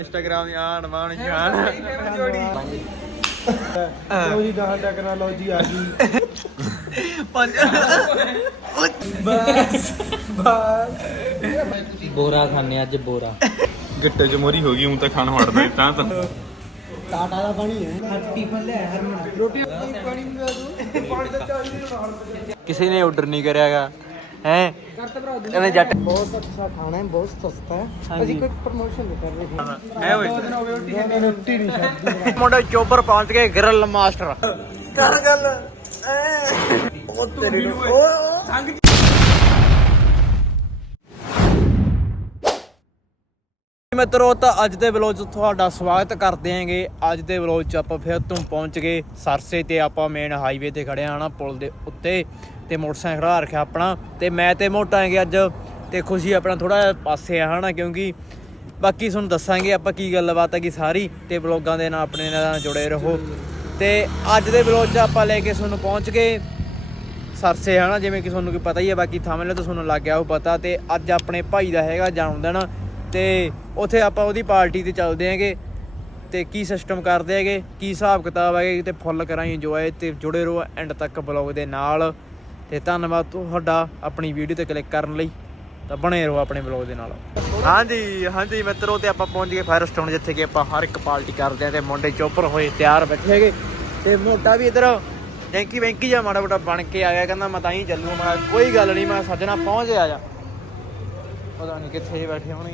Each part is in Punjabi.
ਇੰਸਟਾਗ੍ਰਾਮ ਦੀ ਆਣ ਬਾਣ ਜਾਨ ਲੋ ਜੀ ਦਾ ਟੈਕਨੋਲੋਜੀ ਆ ਗਈ। ਪੰਜ ਬੋਰਾ ਖਾਣੇ ਅੱਜ ਬੋਰਾ ਗਿੱਟੇ ਚ ਮੋਰੀ ਹੋ ਗਈ ਹੂੰ ਤਾਂ ਖਾਣ ਹਟਦਾ ਤਾਂ ਟਾਟਾ ਦਾ ਪਾਣੀ ਹੈ ਅੱਜ ਟਿਫਨ ਲੈ ਹਰਮਨ ਰੋਟੀ ਪਾਣੀ ਪਾਣੀ ਦਾ ਚਾਹੀਦਾ ਕਿਸੇ ਨੇ ਆਰਡਰ ਨਹੀਂ ਕਰਿਆਗਾ ਹੈ ਕਹਿੰਦੇ ਜੱਟ ਬਹੁਤ ਅੱਛਾ ਖਾਣਾ ਹੈ ਬਹੁਤ ਸਸਤਾ ਹੈ ਅਸੀਂ ਕੋਈ ਪ੍ਰਮੋਸ਼ਨ ਨਹੀਂ ਕਰ ਰਹੇ ਐ ਓਏ ਰੋਟੀ ਨਹੀਂ ਛੱਡਦੀ ਮੁੰਡਾ ਚੋਪਰ ਪਹੁੰਚ ਕੇ ਗ੍ਰਿਲ ਮਾਸਟਰ ਕਰ ਗੱਲ ਉਹ ਤੇਰੀ ਨੂੰ ਉਹ ਸੰਗ ਮਿੱਤਰੋ ਤਾਂ ਅੱਜ ਦੇ ਵਲੋਗ 'ਚ ਤੁਹਾਡਾ ਸਵਾਗਤ ਕਰਦੇ ਆਂਗੇ। ਅੱਜ ਦੇ ਵਲੋਗ 'ਚ ਆਪਾਂ ਫਿਰ ਤੋਂ ਪਹੁੰਚ ਗਏ ਸਰਸੇ ਤੇ ਆਪਾਂ ਮੇਨ ਹਾਈਵੇ ਤੇ ਖੜੇ ਆਣਾ ਪੁਲ ਦੇ ਉੱਤੇ ਤੇ ਮੋਟਰਸਾਈਕਲ ਖੜਾ ਰੱਖਿਆ ਆਪਣਾ ਤੇ ਮੈਂ ਤੇ ਮੋਟਾ ਆਂਗੇ ਅੱਜ ਤੇ ਖੁਸ਼ੀ ਆਪਣਾ ਥੋੜਾ ਪਾਸੇ ਆ ਹਨਾ ਕਿਉਂਕਿ ਬਾਕੀ ਤੁਹਾਨੂੰ ਦੱਸਾਂਗੇ ਆਪਾਂ ਕੀ ਗੱਲਬਾਤ ਹੈਗੀ ਸਾਰੀ ਤੇ ਵਲੋਗਾਂ ਦੇ ਨਾਲ ਆਪਣੇ ਨਾਲ ਜੁੜੇ ਰਹੋ। ਤੇ ਅੱਜ ਦੇ ਵਲੋਗ 'ਚ ਆਪਾਂ ਲੈ ਕੇ ਤੁਹਾਨੂੰ ਪਹੁੰਚ ਗਏ ਸਰਸੇ ਹਨਾ ਜਿਵੇਂ ਕਿ ਤੁਹਾਨੂੰ ਕੀ ਪਤਾ ਹੀ ਹੈ ਬਾਕੀ ਥੰਬਨੇਲ ਤੋਂ ਤੁਹਾਨੂੰ ਲੱਗ ਗਿਆ ਉਹ ਪਤਾ। ਤੇ ਅੱਜ ਆਪਣੇ ਭਾਈ ਦਾ ਹੈਗਾ ਜਨਮ ਦਿਨ ਤੇ ਉੱਥੇ ਆਪਾਂ ਉਹਦੀ ਪਾਰਟੀ ਤੇ ਚੱਲਦੇ ਹੈਗੇ ਤੇ ਕੀ ਸਿਸਟਮ ਕਰਦੇ ਹੈਗੇ ਕੀ ਹਿਸਾਬ ਕਿਤਾਬ ਹੈਗੇ ਤੇ ਫੁੱਲ ਕਰਾਂਗੇ ਇੰਜੋਏ ਤੇ ਜੁੜੇ ਰਹੋ ਐਂਡ ਤੱਕ ਬਲੌਗ ਦੇ ਨਾਲ। ਤੇ ਧੰਨਵਾਦ ਤੁਹਾਡਾ ਆਪਣੀ ਵੀਡੀਓ ਤੇ ਕਲਿੱਕ ਕਰਨ ਲਈ ਤਾਂ ਬਣੇ ਰਹੋ ਆਪਣੇ ਬਲੌਗ ਦੇ ਨਾਲ। ਹਾਂਜੀ ਮਿੱਤਰੋ ਤੇ ਆਪਾਂ ਪਹੁੰਚ ਗਏ ਫਾਇਰ ਸਟੋਨ ਜਿੱਥੇ ਕਿ ਆਪਾਂ ਹਰ ਇੱਕ ਪਾਰਟੀ ਕਰਦੇ ਹਾਂ ਤੇ ਮੁੰਡੇ ਚੋਪਰ ਹੋਏ ਤਿਆਰ ਬੈਠੇ ਹੈਗੇ ਤੇ ਮੋਟਾ ਵੀ ਇੱਧਰ ਜੈਂਕੀ ਵੈਂਕੀ ਜਾ ਮਾੜਾ ਮੋਟਾ ਬਣ ਕੇ ਆ ਗਿਆ ਕਹਿੰਦਾ ਮੈਂ ਤਾਂ ਹੀ ਚੱਲੂ। ਮੈਂ ਕੋਈ ਗੱਲ ਨਹੀਂ ਮੈਂ ਸੱਜਣਾ ਪਹੁੰਚ ਆ ਜਾ ਪਤਾ ਨਹੀਂ ਕਿੱਥੇ ਬੈਠੇ ਹੋਣਗੇ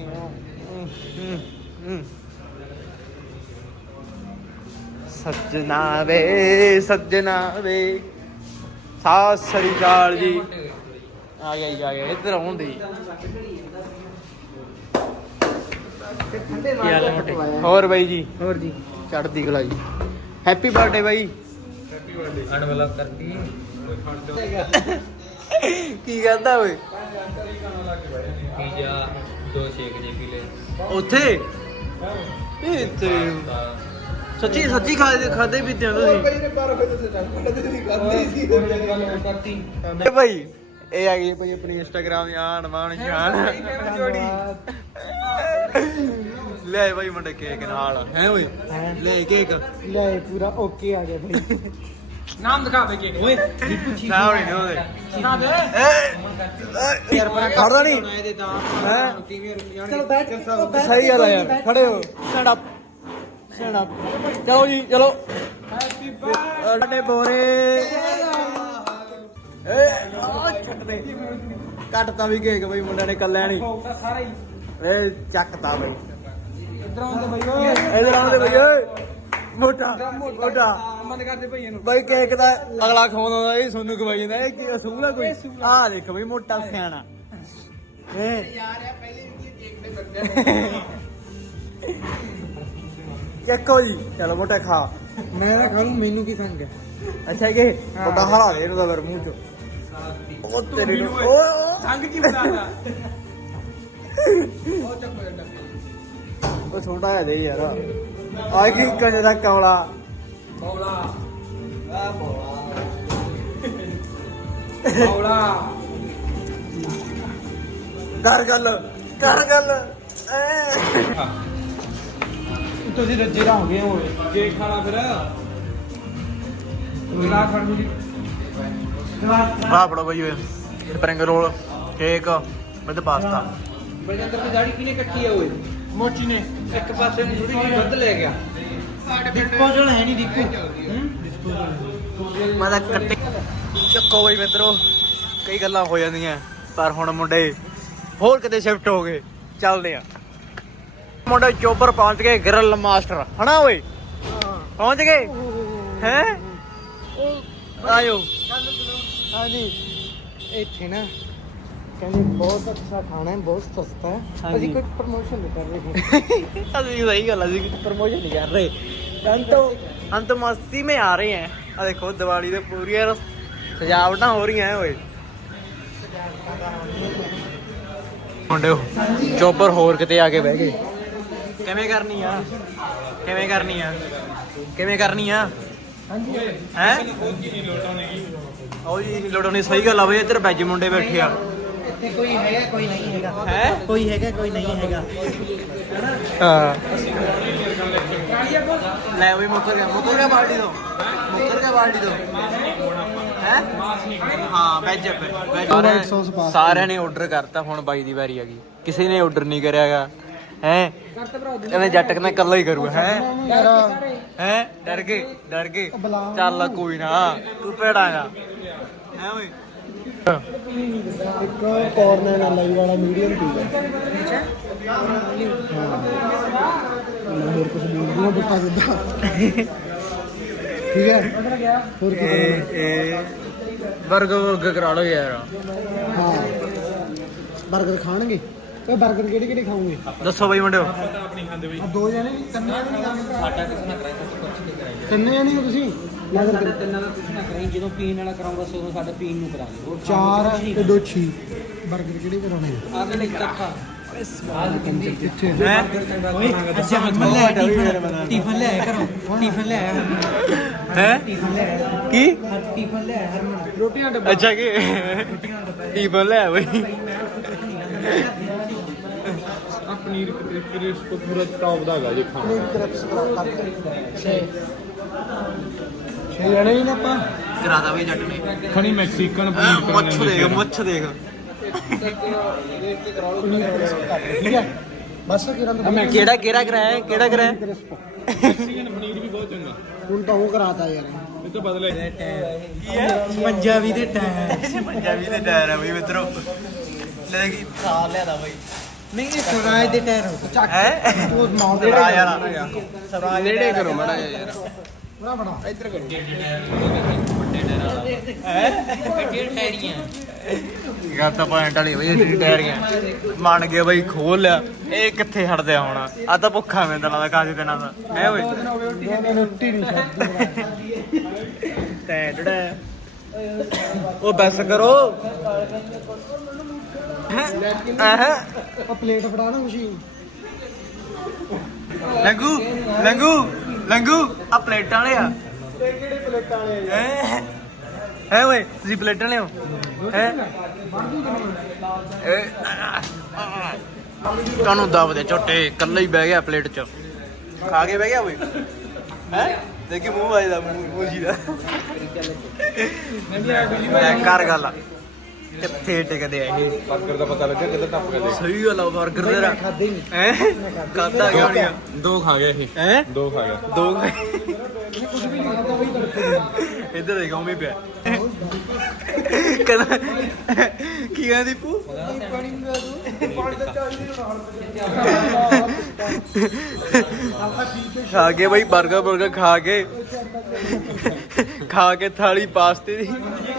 ਸੱਜਣਾ ਵੇ ਸਤਿ ਸ੍ਰੀ ਅਕਾਲ ਜੀ ਆ ਗਿਆ ਇੱਧਰ ਆਉਣ ਦੀ ਹੋਰ ਬਾਈ ਜੀ ਹੋਰ ਜੀ ਚੜ੍ਹਦੀ ਕਲਾ ਜੀ ਹੈਪੀ ਬਰਥਡੇ ਬਾਈ ਅਨਵਲਪ ਕਰਤੀ ਕੀ ਕਹਿੰਦਾ ਓਏ ਪੀਜ਼ਾ 2 ਸ਼ੇਕ ਜੇ ਪੀ ਲੈ ਉੱਥੇ ਇੱਥੇ ਸੱਚੀ ਖਾਦੇ ਵੀ ਤੇ ਤੁਸੀਂ ਭਾਈ ਇਹ ਆ ਗਈ ਭਾਈ ਆਪਣੀ ਇੰਸਟਾਗ੍ਰਾਮ ਦੀ ਆਣ ਬਾਣ ਸ਼ਾਨ ਲੈ ਭਾਈ ਮੁੰਡੇ ਕੇਕ ਨਾਲ ਹੈ ਓਏ ਲੈ ਕੇਕ ਲੈ ਪੂਰਾ ਓਕੇ ਆ ਗਿਆ ਭਾਈ ਨਾਮ ਦਿਖਾ ਦੇ ਕੇਕ ਓਏ ਦੀਪੂ ਚੀਜ਼ ਨਾ ਹੋਣੀ ਉਹਦੇ ਦਿਖਾ ਦੇ ਯਾਰ ਪਰ ਖੜਦਾ ਨਹੀਂ ਹੈ ਚਲੋ ਬੈਠ ਸਹੀ ਗੱਲ ਆ ਯਾਰ ਖੜੇ ਹੋ ਸਟੈਂਡ ਅਪ ਚਲੋ ਜੀ ਚਲੋ ਹੈਪੀ ਬਰਥਡੇ ਬੋਰੇ ਛੱਡ ਦੇ ਕੱਟਤਾ ਵੀ ਕੇਕ ਬਈ ਮੁੰਡਿਆਂ ਨੇ ਕੱਲਿਆ ਨਹੀਂ ਸਾਰਾ ਹੀ ਇਹ ਚੱਕਤਾ ਬਈ ਇਧਰ ਆਉਂਦੇ ਬਈ ਓਏ ਇਧਰ ਆਉਂਦੇ ਬਈ ਓਏ ਮੋਟਾ ਬੰਦ ਕਰਦੇ ਭਈਏ ਨੂੰ ਬਈ ਕੇਕ ਦਾ ਅਗਲਾ ਖਵਾਉਂਦਾ ਇਹ ਸੋਨੂੰ ਖਵਾਈ ਜਾਂਦਾ ਇਹ ਕੀ ਅਸੂਲ ਆ ਕੋਈ ਆਹ ਦੇਖ ਬਈ ਮੋਟਾ ਸਿਆਣਾ ਇਹ ਯਾਰ ਇਹ ਪਹਿਲੇ ਵੀ ਕੇਕ ਦੇ ਬੱਚੇ ਚੱਕੋ ਜੀ ਚਲੋ ਮੋਟਾ ਖਾ ਮੈਂ ਤਾਂ ਖਾ ਲੂ ਮੈਨੂੰ ਕੀ ਸੰਗ ਹੈ ਅੱਛਾ ਕਿ ਮੋਟਾ ਹਰਾ ਦੇ ਇਹਨੂੰ ਤਾਂ ਫਿਰ ਮੂੰਹ ਚ ਉਹ ਤੇਰੀ ਨੂੰ ਉਹ ਸੰਗ ਕੀ ਬਤਾਦਾ ਉਹ ਚੱਕੋ ਜਾਂਦਾ ਉਹ ਛੋਟਾ ਜਿਹਾ ਦੇ ਯਾਰ ਆ ਕੀ ਕੰਜੇ ਦਾ ਕਮਲਾ ਬੌਲਾ ਆ ਬੌਲਾ ਕਰ ਗੱਲ ਤੁਸੀਂ ਰੱਜੇ ਦਾ ਹੋ ਗਏ ਓਏ ਕੇਕ ਖਾਣਾ ਫਿਰ ਮਿਲਾ ਖੜ ਨੂੰ ਜੀ ਆਹ ਫੜੋ ਬਈ ਓਏ spring roll cake with pasta Baljinder ਦੀ ਦਾੜੀ ਕਿਨੇ ਕੱਟੀ ਆ ਓਏ ਮੋਚੀ ਨੇ ਇੱਕ ਪਾਸੇ ਨੂੰ ਥੋੜੀ ਜਿਹੀ ਵੱਧ ਲੈ ਗਿਆ ਡਿਸਪੋਜ਼ਲ ਹੈ ਨਹੀਂ ਡਿਸਪੋਜ਼ਲ ਮੈਂ ਤਾਂ ਕੱਟੇ ਚੱਕੋ ਬਈ ਮਿੱਤਰੋ ਕਈ ਗੱਲਾਂ ਹੋ ਜਾਂਦੀਆਂ ਪਰ ਹੁਣ ਮੁੰਡੇ ਹੋਰ ਕਿਤੇ ਸ਼ਿਫਟ ਹੋ ਗਏ ਚੱਲਦੇ ਆ ਮੁੰਡੇ ਚੋਪਰ ਪਹੁੰਚ ਗਏ ਗ੍ਰਿਲ ਮਾਸਟਰ ਹਨਾ ਓਏ ਪਹੁੰਚ ਗਏ ਹੈ ਆਇਓ ਹਾਂਜੀ ਇੱਥੇ ਨਾ ਕਹਿੰਦੇ ਬਹੁਤ ਅੱਛਾ ਖਾਣਾ ਹੈ ਬਹੁਤ ਸਸਤਾ ਹੈ ਅਸੀਂ ਕੋਈ ਪ੍ਰਮੋਸ਼ਨ ਨਹੀਂ ਕਰ ਰਹੇ ਅਸੀਂ ਸਹੀ ਗੱਲ ਅਸੀਂ ਪ੍ਰਮੋਸ਼ਨ ਨਹੀਂ ਕਰ ਰਹੇ ਅੰਤ ਮस्ती में आ रहे हैं आ देखो दिवाली ਦੇ ਪੂਰੀਆਂ ਸਜਾਵਟਾਂ ਹੋ ਰਹੀਆਂ ਓਏ ਮੁੰਡੇ ਚੋਪਰ ਹੋਰ ਕਿਤੇ ਆ ਕੇ ਬਹਿ ਗਏ ਕਿਵੇਂ ਕਰਨੀ ਆ ਹੈ ਉਹ ਜੀ ਲੋਟੋਣੀ ਸਹੀ ਗੱਲ ਆ ਬਈ ਇੱਧਰ ਵੈਜ ਮੁੰਡੇ ਬੈਠੇ ਆ ਇੱਥੇ ਕੋਈ ਹੈਗਾ ਕੋਈ ਨਹੀਂ ਹੈਗਾ ਹੈ ਕੋਈ ਹੈਗਾ ਕੋਈ ਨਹੀਂ ਹੈਗਾ ਹਾਂ ਲੈ ਵੀ ਮੁੱਕਰ ਗਿਆ ਬਾਲਟੀ ਤੋਂ ਹੈ ਹਾਂ ਵੈਜ ਸਾਰਿਆਂ ਨੇ ਆਰਡਰ ਕਰਤਾ ਹੁਣ ਬਾਈ ਦੀ ਵਾਰੀ ਆ ਗਈ ਕਿਸੇ ਨੇ ਆਰਡਰ ਨਹੀਂ ਕਰਿਆਗਾ ਹੈ ਕਹਿੰਦੇ ਜੱਟ ਕਹਿੰਦਾ ਇਕੱਲਾ ਹੀ ਕਰੂਗਾ ਹੈ ਡਰ ਗਏ ਚੱਲ ਕੋਈ ਨਾ ਤੂੰ ਭੇੜਾਂਗਾ ਹੈ ਓਏ ਇੱਕ ਕਾਰਨਰ ਲਾਈ ਵਾਲਾ ਮੀਡੀਅਮ ਪੀਜ਼ਾ ਮੈਂ ਹੋਰ ਕੁਝ ਨਹੀਂ ਬਤਾ ਦਿੰਦਾ ਠੀਕ ਹੈ ਹੋਰ ਕੀ ਬਰਗਰ ਕਰਾ ਲਓ ਯਾਰ ਹਾਂ 버ਗਰ ਖਾਣਗੇ ਉਹ 버ਗਰ ਕਿਹੜੇ ਖਾਓਗੇ ਦੱਸੋ ਬਈ ਮੁੰਡਿਓ ਦੋ ਜਣੇ ਨਹੀਂ ਤਿੰਨ ਜਣੇ ਨਹੀਂ ਖਾਣਗੇ ਸਾਡਾ ਕਿਸੇ ਨਾਲ ਕਰਾਈ ਤਿੰਨ ਜਣੇ ਹੋ ਤੁਸੀਂ ਤਿੰਨਾਂ ਦਾ ਤੁਸੀਂ ਨਾ ਕਰਾਈ ਜਦੋਂ ਪੀਣ ਵਾਲਾ ਕਰਾਉਂਗਾ ਸੋ ਸਾਡੇ ਪੀਣ ਨੂੰ ਕਰਾ ਦਿਓ 4 ਤੇ 2 6 버ਗਰ ਕਿਹੜੇ ਕਰਾਉਣੇ ਆ ਆਗੇ ਲਈ ਚੱਖਾ ਕਿੱਥੇ ਓਏ ਅੱਛਾ ਟਿਫਨ ਲੈ ਆਇਆ ਕਰੋ ਟਿਫਨ ਲੈ ਆਇਆ ਹੈ ਕੀ ਟਿਫਨ ਲੈ ਆਇਆ ਹਰਮਨ ਰੋਟੀਆਂ ਡੱਬਾ ਅੱਛਾ ਕੀ ਟਿਫਨ ਲੈ ਬਈ ਪਨੀਰ ਕ੍ਰਿਸਪ ਪੂਰਾ ਟੌਪ ਦਾ ਹੈਗਾ ਜੀ ਖਾਣਾ ਛੇ ਜਣੇ ਹੀ ਨਾ ਆਪਾਂ ਕਰਾਦਾ ਬਈ ਜੱਟ ਨੇ ਖਣੀ ਮੈਕਸੀਕਨ ਪਨੀਰ ਮੁੱਛ ਦੇਖ ਠੀਕ ਹੈ ਬਸ ਕਿਹੜਾ ਕਰਾਇਆ ਮੈਕਸੀਕਨ ਪਨੀਰ ਵੀ ਬਹੁਤ ਚੰਗਾ ਹੁਣ ਤਾਂ ਉਹ ਕਰਾਤਾ ਯਾਰ ਇਹ ਤਾਂ ਬਦਲੇ ਕੀ ਹੈ ਪੰਜਾਬੀ ਦੇ ਟਾਇਰ ਪੰਜਾਬੀ ਦੇ ਟਾਇਰ ਆ ਬਈ ਮਿੱਤਰੋ ਲੈ ਕੀ ਸਾਲ ਲਿਆਦਾ ਬਈ ਨਹੀਂ ਇਹ ਸਵਰਾਜ ਦੇ ਟਾਇਰ ਹੋ ਹੈ ਉਹ ਮਾਰ ਦੇ ਸਵਰਾਜ ਨੇੜੇ ਕਰੋ ਮਾੜਾ ਯਾਰ ਬੜਾ ਇੱਧਰ ਕਰੋ ਗੱਲ ਤਾਂ ਪੁਆਇੰਟ ਵਾਲੀ ਬਈ ਜਿਹੜੀ ਟਾਇਰੀਆਂ ਮੰਨ ਗਿਆ ਬਈ ਖੋਲ ਲਿਆ ਇਹ ਕਿੱਥੇ ਹਟਦੇ ਆ ਹੁਣ ਆ ਤਾਂ ਭੁੱਖਾ ਮੈਨੂੰ ਲੱਗਦਾ ਕਾਫੀ ਦਿਨਾਂ ਦਾ ਹੈ ਓਏ ਰੋਟੀ ਨਹੀਂ ਛੱਡਦੀ ਤੈ ਜਿਹੜਾ ਉਹ ਬਸ ਕਰੋ ਉਹ ਪਲੇਟ ਫੜਾ ਨਾ ਮਸ਼ੀਨ ਲੰਗੂ ਆ ਪਲੇਟਾਂ ਵਾਲੇ ਆ ਇਹ ਕਿਹੜੇ ਪਲੇਟਾਂ ਵਾਲੇ ਆ ਹੈ ਓਏ ਤੁਸੀਂ ਪਲੇਟਾਂ ਲਿਓ ਹੈ ਕਾਨੂੰ ਦਬਦੇ ਝੋਟੇ ਇਕੱਲਾ ਹੀ ਬਹਿ ਗਿਆ ਪਲੇਟ 'ਚ ਖਾ ਕੇ ਬਹਿ ਗਿਆ ਓਏ ਹੈ ਦੇਖੀ ਮੂੰਹ ਵੱਜਦਾ ਮੂੰਹ ਜੀ ਦਾ ਕਰ ਗੱਲ ਕਿੱਥੇ ਟਿਕਦੇ ਆ ਇਹ 버ਗਰ ਦਾ ਪਤਾ ਲੱਗਿਆ ਕਿੱਦਾਂ ਟੱਪ ਕੇ ਦੇਖ ਸਹੀ ਗੱਲ ਆ 버ਗਰ ਤੇਰਾ ਖਾਦੇ ਨਹੀਂ ਹੈ ਖਾਦਾ ਗਿਆ ਨਹੀਂ ਦੋ ਖਾ ਗਿਆ ਇਹ ਹੈ ਦੋ ਖਾ ਗਿਆ ਦੋ ਕੁਝ ਵੀ ਨਹੀਂ ਖਾਦਾ ਬਈ ਤੜਕੇ ਇੱਧਰ ਦੇਖੋ ਮੈਂ ਪਿਆ ਕਹਿੰਦਾ ਕੀ ਕਹਿੰਦਾ ਦੀਪੂ ਪਾਣੀ ਮੰਗਾ ਦੂੰ ਪਾਣੀ ਦਾ ਚਾਹੀਦਾ ਖਾ ਕੇ ਬਈ 버ਗਰ ਖਾ ਕੇ ਥਾਲੀ ਪਾਸਤੇ ਦੀ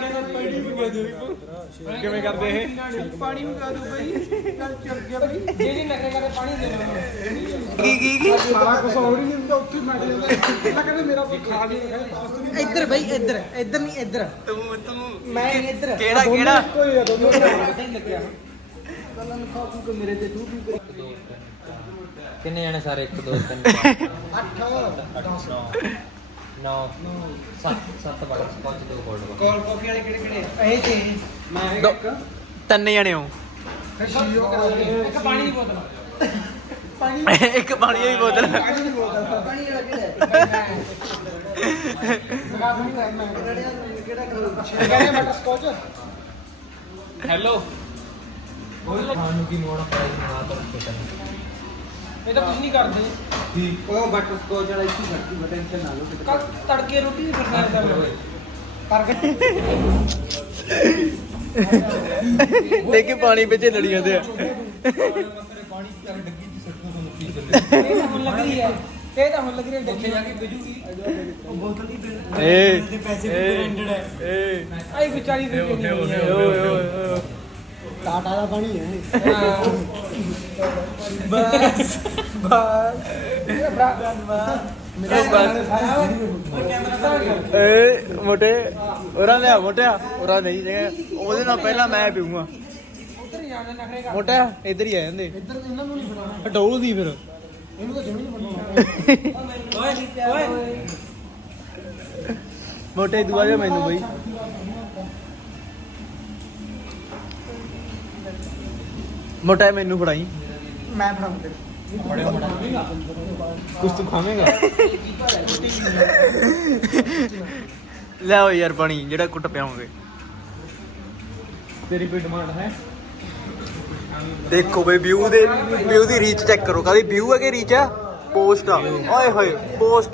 ਕਿਵੇਂ ਕਰਦੇ ਇਹ ਪਾਣੀ ਮੰਗਾ ਦੂੰ ਬਈ ਚੱਲ ਚੱਲ ਗਿਆ ਬਈ ਜਿਹੜੀ ਨਖਰੇ ਕਰਦੇ ਪਾਣੀ ਦੇ ਦੋ ਕੀ ਸਾਰਾ ਕੁਝ ਹੋਰ ਹੀ ਨਹੀਂ ਹੁੰਦਾ ਉੱਥੇ ਮੱਟ ਜਾਂਦਾ ਪਹਿਲਾਂ ਕਹਿੰਦੇ ਮੇਰਾ ਕੋਈ ਖਾ ਵੀ ਨਹੀਂ ਇੱਧਰ ਬਈ ਇੱਧਰ ਨਹੀਂ ਇੱਧਰ ਤੂੰ ਮੈਂ ਨਹੀਂ ਇੱਧਰ ਕਿਹੜਾ ਕੋਈ ਆ ਦੋਨੋਂ ਨਹੀਂ ਲੱਗਿਆ ਕੱਲਾਂ ਨੂੰ ਖਾ ਤੂੰ ਮੇਰੇ ਤੇ ਤੂੰ ਵੀ ਕਰੀ ਕਿੰਨੇ ਜਾਣੇ ਸਾਰੇ 1 2 3 8 10 9 7 ਬੜਾ 5 2 ਕੋਲਡ ਕਾਲ ਕਾਫੀ ਵਾਲੇ ਕਿਹੜੇ ਇਹ ਤੇ ਮੈਂ ਇੱਕ ਤਿੰਨ ਜਣੇ ਹੋ ਫਿਰ ਸ਼ੀਓ ਕਰਾ ਦੇ ਇੱਕ ਪਾਣੀ ਦੀ ਬੋਤਲ ਇੱਕ ਪਾਣੀ ਦੀ ਬੋਤਲ ਪਾਣੀ ਦੀ ਬੋਤਲ ਪਾਣੀ ਲੱਗੇ ਲਗਾ ਦੂੰ ਮੈਂ ਕਿਹੜਾ ਕਰੂ ਕਹਿੰਦੇ ਬਟਰ ਸਕੌਚ ਹੈਲੋ ਖਾਣ ਨੂੰ ਕੀ ਮੋੜ ਪਾਈ ਨਾ ਤਾਂ ਇਹ ਤਾਂ ਕੁਝ ਨਹੀਂ ਕਰਦੇ ਉਹ ਬਟਰ ਸਕੌਚ ਵਾਲਾ ਇੱਥੇ ਘੱਟੀ ਟੈਨਸ਼ਨ ਨਾ ਲਓ ਕੱਲ ਤੜਕੇ ਰੋਟੀ ਨਹੀਂ ਕਰਨਾ ਕਰਕੇ ਦੇਖੀ ਪਾਣੀ ਵਿੱਚ ਲੜੀ ਜਾਂਦੇ ਆ ਇਹ ਤਾਂ ਹੁਣ ਲੱਗ ਰਹੀ ਹੈ ਦੇਖੇ ਜਾ ਕੇ ਬਿਜੂਗੀ ਉਹ ਬੋਤਲ ਦੀ ਏ ਪੈਸੇ ਬ੍ਰਾਂਡਡ ਹੈ ਏ ਆਈ ਵਿਚਾਰੀ ਦੇ ਓਏ ਟਾਟਾ ਦਾ ਪਾਣੀ ਹੈ ਬਸ ਮੇਰਾ ਭਰਾ ਏ ਮੋਟੇ ਉਹਨਾਂ ਲਿਆ ਉਹਨਾਂ ਨਹੀਂ ਜਗਾ ਉਹਦੇ ਨਾਲ ਪਹਿਲਾਂ ਮੈਂ ਪੀਊਂਗਾ ਉਧਰ ਹੀ ਜਾਣਾ ਨਖਰੇ ਕਰ ਮੋਟਾ ਇੱਧਰ ਹੀ ਆ ਜਾਂਦੇ ਇੱਧਰ ਇਹਨਾਂ ਨੂੰ ਨਹੀਂ ਬਣਾਉਣਾ ਹਟਾਉ ਦੀ ਫਿਰ ਇਹਨੂੰ ਤਾਂ ਜਮੀ ਨਹੀਂ ਬਣਾਉਣਾ ਓਏ ਮੋਟੇ ਦੁਆ ਜਾ ਮੈਨੂੰ ਬਈ ਮੋਟਾ ਮੈਨੂੰ ਫੜਾਈ ਮੈਂ ਬਣਾਉਂਦਾ ਕੁਝ ਤੂੰ ਖਾਵੇਂਗਾ? ਲਿਆਓ ਯਾਰ ਪਾਣੀ ਜਿਹੜਾ ਕੁੱਟ ਪਿਆਉਂਗੇ। ਤੇਰੀ ਕੋਈ ਡਿਮਾਂਡ ਹੈ? ਦੇਖੋ ਬਈ ਵਿਊ ਦੀ ਰੀਚ ਚੈੱਕ ਕਰੋ। ਕਾਹਦੀ ਵਿਊ ਹੈ ਕਿ ਰੀਚ ਹੈ? ਪੋਸਟ ਆ। ਓਏ ਹੋਏ ਪੋਸਟ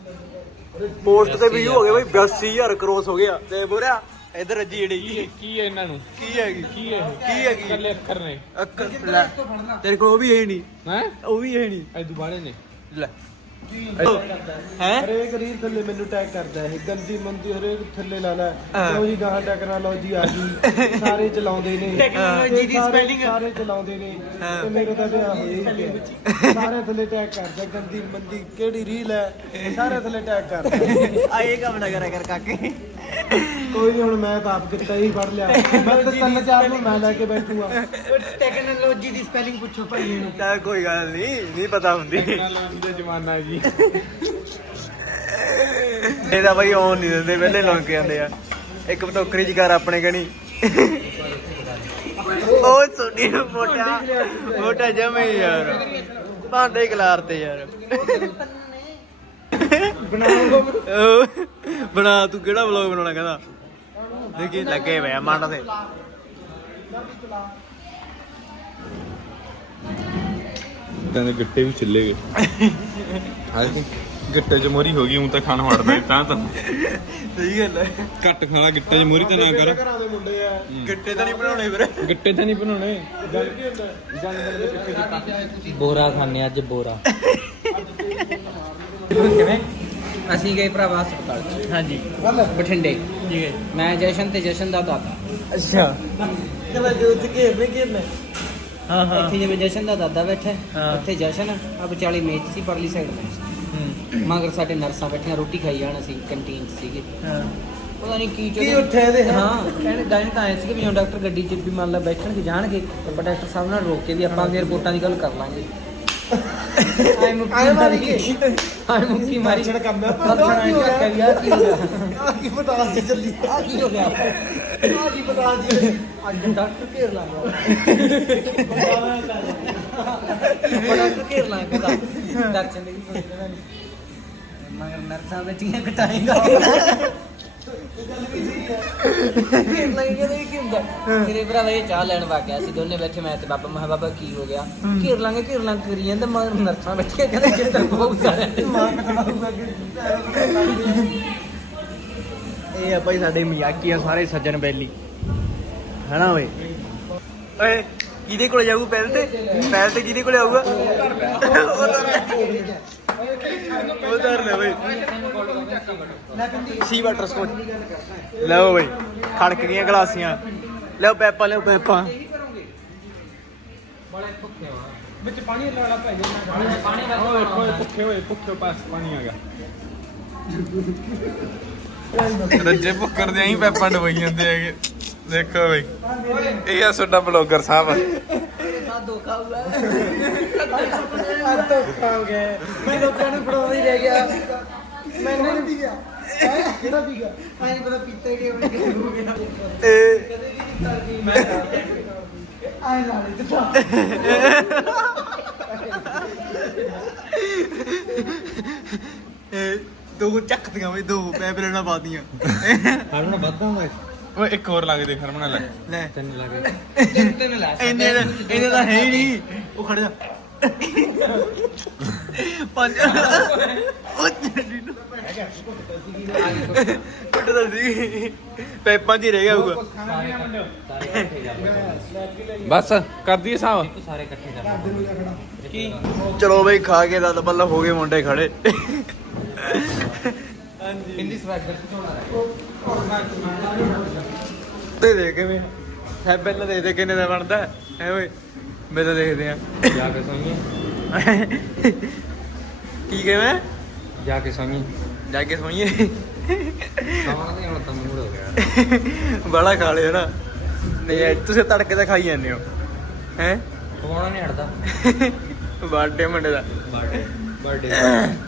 ਤੇ ਵਿਊ ਹੋ ਗਏ ਬਈ 82,000 ਕਰੋਸ ਹੋ ਗਿਆ। ਤੇ ਬੋਰਿਆ ਇਧਰ ਜਿਹੜੀ ਕੀ ਹੈ ਇਹਨਾਂ ਨੂੰ? ਕੀ ਹੈਗੀ? ਕੀ ਹੈ? ਕੀ ਹੈਗੀ? ਇਕੱਲੇ ਅੱਖਰ ਨੇ। ਅੱਖਰ ਲੈ ਤੇਰੇ ਕੋਲ ਉਹ ਵੀ ਹੈ ਨਹੀਂ। ਹੈ ਉਹ ਵੀ ਹੈ ਨਹੀਂ। ਇਹ ਦੁਬਾਰੇ ਨੇ। ਲੈ ਹੈ ਹਰੇਕ ਰੀਲ ਥੱਲੇ ਮੈਨੂੰ ਟੈਗ ਕਰਦਾ ਹੈ ਗੰਦੀ ਮੰਦੀ ਹਰੇਕ ਥੱਲੇ ਲਾ ਲੈ ਹਾਂ। ਲਓ ਜੀ ਗਾਹਾਂ ਟੈਕਨੋਲੋਜੀ ਆ ਗਈ ਸਾਰੇ ਚਲਾਉਂਦੇ ਨੇ ਟੈਕਨੋਲੋਜੀ ਦੀ ਸਾਰੇ- spelling। ਸਾਰੇ ਚਲਾਉਂਦੇ ਨੇ ਹਾਂ। ਤੇ ਮੇਰੇ ਤਾਂ ਵਿਆਹ ਹੋਏ ਹੀ ਪਿਆ। ਸਾਰੇ ਥੱਲੇ ਟੈਗ ਕਰਦਾ ਗੰਦੀ ਮੰਦੀ ਕਿਹੜੀ ਰੀਲ ਹੈ ਸਾਰੇ ਥੱਲੇ ਟੈਗ ਕਰਦਾ। ਆਏ ਕੰਮ ਨਾ ਕਰਿਆ ਕਰ ਕਾਕੇ। ਕੋਈ ਨਹੀਂ ਹੁਣ ਮੈਂ ਤਾਂ ਆਪ ਕਿੱਤਾ ਹੀ ਪੜ ਲਿਆ ਮੈਂ ਤਾਂ 3-4 ਨੂੰ ਮੈਂ ਲੈ ਕੇ ਬੈਠੂਗਾ। ਟੈਕਨੋਲੋਜੀ ਦੀ ਸਪੈਲਿੰਗ ਪੁੱਛੋ ਭਾਈ ਨੂੰ। ਤਾਂ ਕੋਈ ਗੱਲ ਨਹੀਂ ਪਤਾ ਹੁੰਦੀ। ਟੈਕਨੋਲੋਜੀ ਦਾ ਜ਼ਮਾਨਾ ਜੀ। ਇਹਦਾ ਬਾਈ ਆਉਣ ਨਹੀਂ ਦਿੰਦੇ ਪਹਿਲੇ ਲੰਕ ਜਾਂਦੇ ਆ। ਇੱਕ ਟੋਕਰੀ ਚ ਕਰ ਆਪਣੇ ਕਣੀ। ਉਹ ਸੋਨੀ ਨੂੰ ਮੋਟਾ ਜਮੇ ਯਾਰ ਭਾਂਡੇ ਖਲਾਰ ਤੇ ਯਾਰ। ਬਣਾ ਤੂੰ ਕਿਹੜਾ ਵਲੌਗ ਬਣਾਉਣਾ ਕਹਿੰਦਾ? ਦੇਖੀ ਲੱਗੇ ਪਿਆ ਮੰਡ ਤੇ। ਕਹਿੰਦੇ ਗਿੱਟੇ ਵੀ ਚੱਲੇ ਗਏ। ਹਾਏ ਗਿੱਟੇ 'ਚ ਮੋਰੀ ਹੋ ਗਈ ਹੁਣ ਤਾਂ ਖਾਣ ਵੜਦਾ ਤਾਂ ਸਹੀ ਗੱਲ ਹੈ। ਘੱਟ ਖਾਣਾ ਗਿੱਟੇ 'ਚ ਮੋਰੀ ਤਾਂ ਨਾ ਕਰ। ਘਰਾਂ ਦੇ ਮੁੰਡੇ ਆ ਗਿੱਟੇ ਤਾਂ ਨਹੀਂ ਬਣਾਉਣੇ ਵੀਰੇ। ਗਿੱਟੇ ਤਾਂ ਨਹੀਂ ਬਣਾਉਣੇ। ਗੱਲ ਕੀ ਹੁੰਦਾ ਬੋਰਾ ਖਾਣੇ ਅੱਜ ਬੋਰਾ। ਕਿਵੇਂ? ਅਸੀਂ ਗਏ ਭਰਾਵਾ ਹਸਪਤਾਲ ਚ ਹਾਂਜੀ ਬਠਿੰਡੇ। ਠੀਕ ਹੈ। ਮੈਂ ਜਸ਼ਨ ਤੇ ਜਸ਼ਨ ਦਾ ਦਾਦਾ। ਅੱਛਾ ਕਹਿੰਦਾ ਜੋ ਚ ਘੇਰਨੇ ਹਾਂ ਹਾਂ। ਇੱਥੇ ਜਿਵੇਂ ਜਸ਼ਨ ਦਾ ਦਾਦਾ ਬੈਠਾ ਹਾਂ। ਇੱਥੇ ਜਸ਼ਨ ਆ ਵਿਚਾਲੀ ਮੇਜ਼ ਸੀ ਪਰਲੀ ਸਾਈਡ ਮੇਜ਼। ਮਗਰ ਸਾਡੇ ਨਰਸਾਂ ਬੈਠੀਆਂ ਰੋਟੀ ਖਾਈ ਜਾਣ। ਅਸੀਂ ਕੰਟੀਨ 'ਚ ਸੀਗੇ। ਹਾਂ ਪਤਾ ਨਹੀਂ ਕੀ ਕੀ ਉੱਠੇ ਇਹਦੇ? ਹਾਂ ਕਹਿੰਦੇ ਗਾਇਨ ਤਾਂ ਆਏ ਸੀਗੇ ਵੀ ਜਦੋਂ ਡਾਕਟਰ ਗੱਡੀ 'ਚ ਵੀ ਮੰਨ ਲਾ ਬੈਠਣਗੇ ਜਾਣਗੇ ਤਾਂ ਡਾਕਟਰ ਸਾਹਿਬ ਨਾਲ ਰੋਕ ਕੇ ਵੀ ਆਪਾਂ ਅੱਗੇ ਰਿਪੋਰਟਾਂ ਦੀ ਗੱਲ ਕਰ ਲਾਂਗੇ। ਆਏ ਮੁੱਕੀ ਮਾਰੀ ਛੜ ਕੰਮ ਕੀ ਹੋ ਗਿਆ? ਕੀ ਹੋ ਗਿਆ? ਆ ਕੀ ਪਤਾਸ ਜੀ ਚੱਲੀ ਆ ਕੀ ਹੋ ਗਿਆ? ਆ ਕੀ ਪਤਾਸ ਜੀ ਅੱਜ ਡਾਕਟਰ ਘੇਰ ਲਾਂਗਾ। ਡਾਕਟਰ ਘੇਰ ਲਾਂਗਾ ਡਾਕਟਰ ਨੇ ਕੀ ਸੋਚਣਾ ਨਹੀਂ ਮਗਰ ਨਰਸਾਂ ਬੈਠੀਆਂ ਕਟਾਏਗਾ। ਘੇਰ ਲਾਂਗੇ ਤੇ ਕੀ ਹੁੰਦਾ? ਮੇਰੇ ਭਰਾ ਇਹ ਚਾਹ ਲੈਣ ਵਾ ਗਿਆ ਸੀ ਦੋਨੇ ਬੈਠੇ ਮੈਂ ਤੇ ਬਾਬਾ ਮਹਾ ਬਾਬਾ ਕੀ ਹੋ ਗਿਆ? ਘੇਰ ਲਾਂਗੇ ਕਰੀ ਜਾਂਦੇ ਮਗਰ ਨਰਸਾਂ ਬੈਠੀਆਂ ਕਹਿੰਦੇ ਕਿੱਧਰ ਬਹੁਤ ਸਾਰਿਆਂ ਇਹ ਆ ਭਾਈ ਸਾਡੇ ਮਿਆਕੀ ਆ ਸਾਰੇ ਸੱਜਣ ਬੈਲੀ ਹੈਨਾ ਓਏ। ਓਏ ਕਿਹਦੇ ਕੋਲ ਜਾਊ ਪਹਿਲ ਤੇ ਕਿਹਦੇ ਕੋਲ ਆਊਗਾ? ਉਹ ਧਰ ਲੈ ਬਈ ਸੀ ਵਾਟਰ ਸਕੋਚ। ਲਓ ਬਈ ਖੜਕ ਗਈਆਂ ਗਲਾਸੀਆਂ। ਲਓ ਪੈਪਾਂ ਲਿਓ ਪੈਪਾਂ। ਵਿੱਚ ਪਾਣੀ ਲਾਣਾ ਪੈ ਜਾਣਾ। ਓਏ ਭੁੱਖੇ ਪਾਸ ਪਾਣੀ ਆ ਗਿਆ। ਰੱਜੇ ਭੁੱਕਰ ਦੇ ਆਈ ਪੈਪਾਂ ਡਵਾਈ ਜਾਂਦੇ ਹੈਗੇ। ਦੇਖੋ ਬਈ ਇਹ ਆ ਤੁਹਾਡਾ ਬਲੌਗਰ ਸਾਹਿਬ। ਧੋਖਾ ਹੋਇਆ। ਧੋਖਾ ਹੋ ਗਿਆ ਮੈਂ ਲੋਕਾਂ ਨੂੰ ਫੜਾਉਣਾ ਹੀ ਰਹਿ ਗਿਆ। ਮੈਨੇ ਨਹੀਂ ਪੀਆ ਕਿਹੜਾ ਪੀ ਗਿਆ ਆਈ ਪਤਾ ਪੀਤਾ ਹੀ ਨਹੀਂ ਹੋ ਗਿਆ ਆਈ ਨਾਲੇ ਇਹ ਦੋ ਚੱਕਦੀਆਂ ਬਈ ਦੋ ਪੈਪ ਲੈਣਾ ਪਾਦੀਆਂ। ਹਰਮਨ ਵੱਧਦਾ ਹੁੰਦਾ। ਓਏ ਇੱਕ ਹੋਰ ਲੱਗ ਦੇ ਹਰਮਨ ਲੈ। ਲੈ ਤਿੰਨ ਲੱਗੇ ਤਿੰਨ ਲਾ ਇਹਨੇ ਤਾਂ ਹੈ ਹੀ ਨਹੀਂ। ਉਹ ਖੜ ਜਾ ਪੰਜ ਉਹ ਜੱਡੀ ਨੂੰ ਕੁੱਟਦਾ ਸੀ ਪੈਪਾਂ 'ਚ ਹੀ ਰਹਿ ਗਿਆ ਹੋਊਗਾ। ਬਸ ਕਰ ਦਈਏ ਸਾਹ। ਸਾਰੇ ਇਕੱਠੇ ਕਰ ਕੀ ਚਲੋ ਬਈ ਖਾ ਕੇ ਦਸ ਬੱਲਾ ਹੋ ਗਏ ਮੁੰਡੇ ਖੜੇ। ਹਿੰਦੀ ਸਵੈਗਰ ਤੇ ਦੇਖ ਕਿਵੇਂ ਹੈ ਪਹਿਲਾਂ ਦੇਖਦੇ ਕਿੰਨੇ ਦਾ ਬਣਦਾ ਐ ਓਏ। ਮੈਂ ਤਾਂ ਦੇਖਦੇ ਆ ਜਾ ਕੇ ਸੋਈਏ। ਕੀ ਕਿਵੇਂ ਜਾ ਕੇ ਸੋਈਏ। ਜਾ ਕੇ ਸੋਈਏ। ਸਾਵਾਂ ਦੇ ਹੁਣ ਤਾਂ ਮੂਡ ਹੋ ਗਿਆ। ਬੜਾ ਖਾ ਲਿਆ ਨਾ। ਨਹੀਂ ਤੁਸੀਂ ਤੜਕੇ ਤਾਂ ਖਾਈ ਜਾਂਦੇ ਹੋ ਹੈ। ਖਵਾਉਣਾ ਨਹੀਂ ਹਟਦਾ। ਬਰਥਡੇ ਮੁੰਡੇ ਦਾ ਬਰਥਡੇ